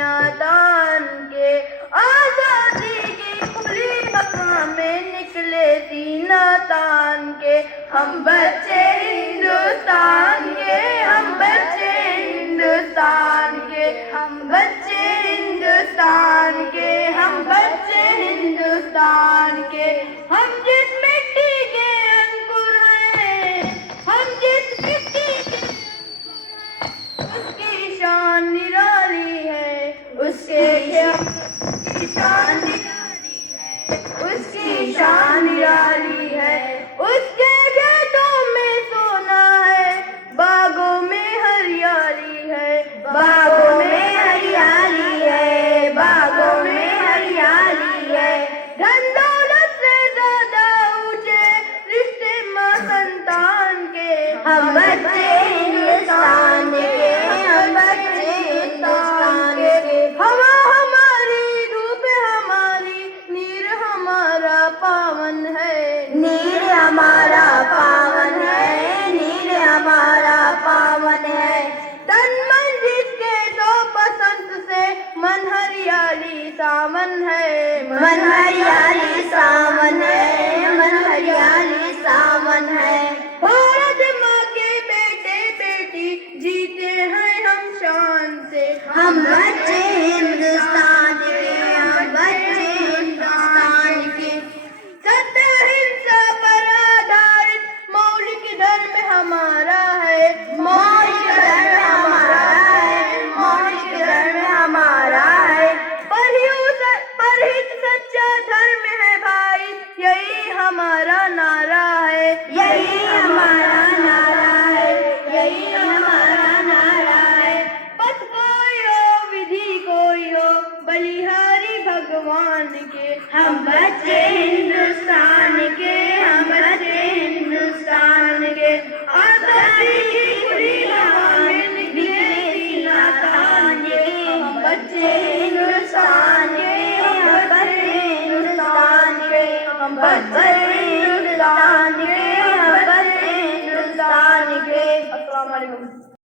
सीना तान के, आजादी की खुली हवा में निकले सीना तान के। हम बच्चे हिंदुस्तान के, हम बच्चे हिंदुस्तान के, हम बच्चे हिंदुस्तान के, हम बच्चे हिंदुस्तान के। हम जिस मिट्टी के अंकुर हैं, हम जिस मिट्टी के उसकी शान निराली है, उसकी शान निराली है, उसकी शान निराली है। उसके खेतों में सोना है, बागों में हरियाली है, बागों में हरियाली है, बागों में हरियाली है। धन दौलत से ज्यादा ऊंचे रिश्ते माँ संतान के। हम बच्चे हिंदुस्तान के, हम बच्चे हिंदुस्तान के। हवा हमारी, धूप हमारी, नीर हमारा पावन है, नीर हमारा पावन है, नीर हमारा पावन है। तन मन जिसके तो बसंत से मन हरियाली सावन है, मन हरियाली सावन है, मन हरियाली सावन है। भारत माँ के बेटे बेटी जीते हैं हम शान से। हम बच्चे हिंदुस्तान के, हम बच्चे हिंदुस्तान के। सत्य अहिंसा पर आधारित मौलिक धर्म हमारा है, मौलिक धर्म हमारा है, मौलिक धर्म हमारा है। परहित सच्चा धर्म है भाई, यही हमारा नारा है, यही हमारा नारा है, यही हमारा नारा है। पथ कोई हो, विधि कोई हो, बलिहारी भगवान के। हम बच्चे हिंदुस्तान के, हम बच्चे हिंदुस्तान के। आजादी की खुली हवा में निकले सीना तान के। हम बच्चे हिंदुस्तान के, हम बच्चे हिंदुस्तान के, हम बच्चे